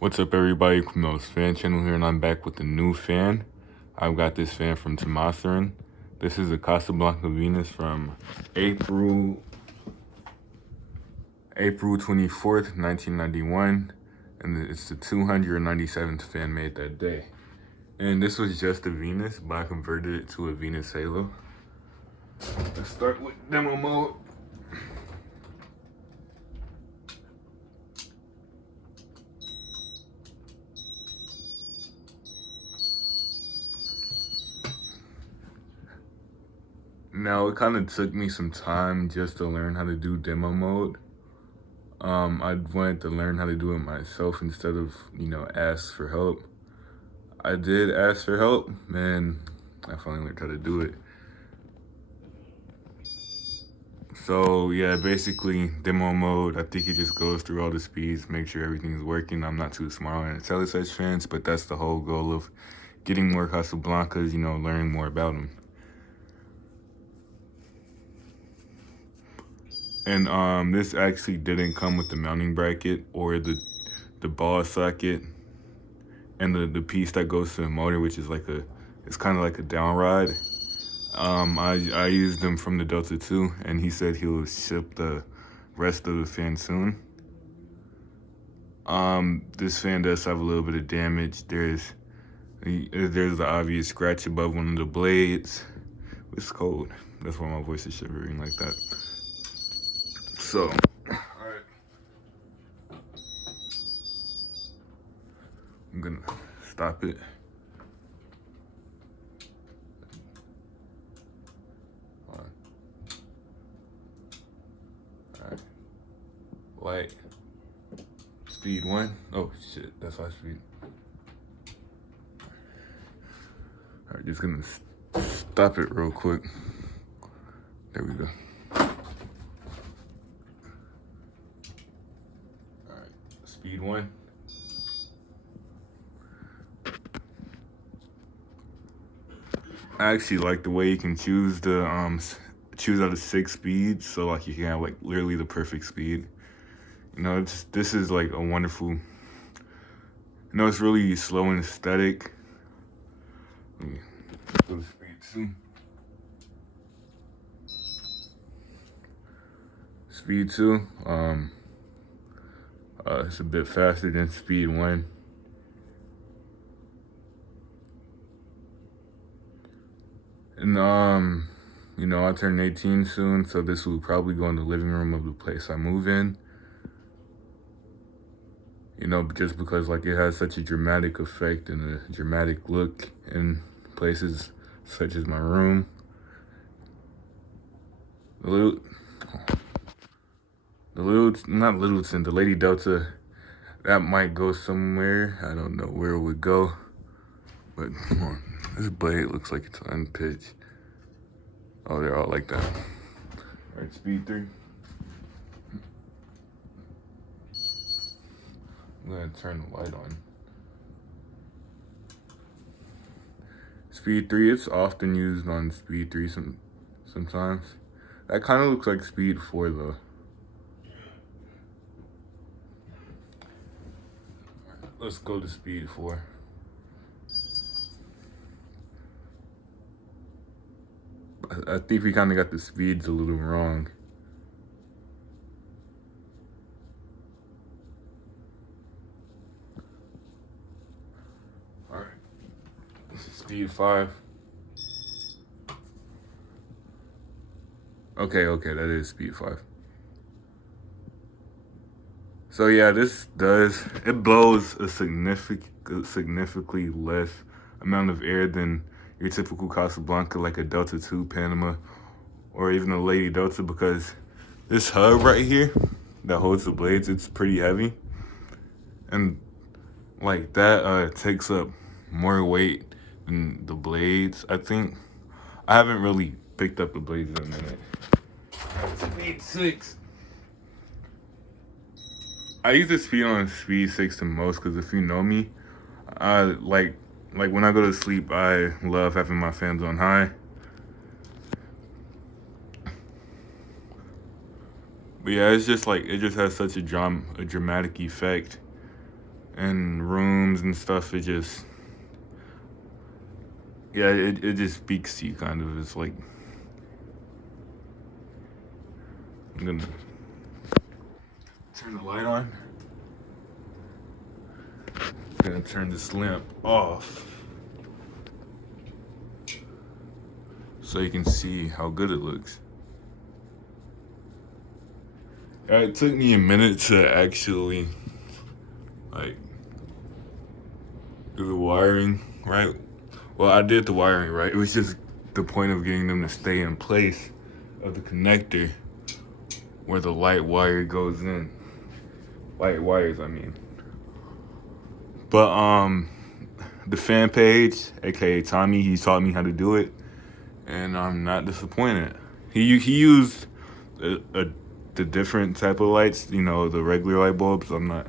What's up, everybody? Kumel's Fan Channel here, and I'm back with a new fan. I've got this fan from Tomaserin. This is a Casablanca Venus from April 24th, 1991, and it's the 297th fan made that day. And this was just a Venus, but I converted it to a Venus Halo. Let's start with demo mode. Now, it kind of took me some time just to learn how to do demo mode. I wanted to learn how to do it myself instead of, ask for help. I did ask for help, and I finally learned how to do it. So yeah, basically demo mode, I think it just goes through all the speeds, make sure everything's working. I'm not too smart on IntelliSense fans, but that's the whole goal of getting more Casablancas, learning more about them. And this actually didn't come with the mounting bracket or the ball socket and the piece that goes to the motor, which is it's kind of like a down rod. I used them from the Delta 2, and he said he'll ship the rest of the fan soon. This fan does have a little bit of damage. There's the obvious scratch above one of the blades. It's cold. That's why my voice is shivering like that. So, alright. I'm gonna stop it. Alright. Light. Speed 1. Oh shit, that's high speed. Alright, just gonna stop it real quick. There we go. Alright, speed 1. I actually like the way you can choose choose out of 6 speeds, so like you can have like literally the perfect speed. This is like a wonderful. It's really slow and static. Let me go to speed 2. Speed 2, it's a bit faster than speed 1. And I turn 18 soon, so this will probably go in the living room of the place I move in. Just because like it has such a dramatic effect and a dramatic look in places such as my room. The Lady Delta, that might go somewhere. I don't know where it would go, but come on, this blade looks like it's unpitched. Oh, they're all like that. All right, speed 3. I'm gonna turn the light on. Speed 3, it's often used on speed 3 sometimes. That kind of looks like speed 4 though. Let's go to speed 4. I think we kind of got the speeds a little wrong. All right, this is speed 5. Okay, that is speed 5. So yeah, it blows a significantly less amount of air than your typical Casablanca, like a Delta 2 Panama, or even a Lady Delta, because this hub right here that holds the blades, it's pretty heavy. And like that takes up more weight than the blades, I think. I haven't really picked up the blades in a minute. Speed 6. I use the speed on speed 6 the most because if you know me, I like when I go to sleep, I love having my fans on high. But yeah, it's just like it just has such a dramatic effect, in rooms and stuff, it just, yeah, it just speaks to you kind of. It's like, I'm gonna turn the light on. I'm gonna turn this lamp off so you can see how good it looks. It took me a minute to actually like do the wiring right. Well, I did the wiring right. It was just the point of getting them to stay in place of the connector where the light wire goes in. Light wires, I mean. But the fan page, aka Tommy, he taught me how to do it, and I'm not disappointed. He used the different type of lights, you know, the regular light bulbs. I'm not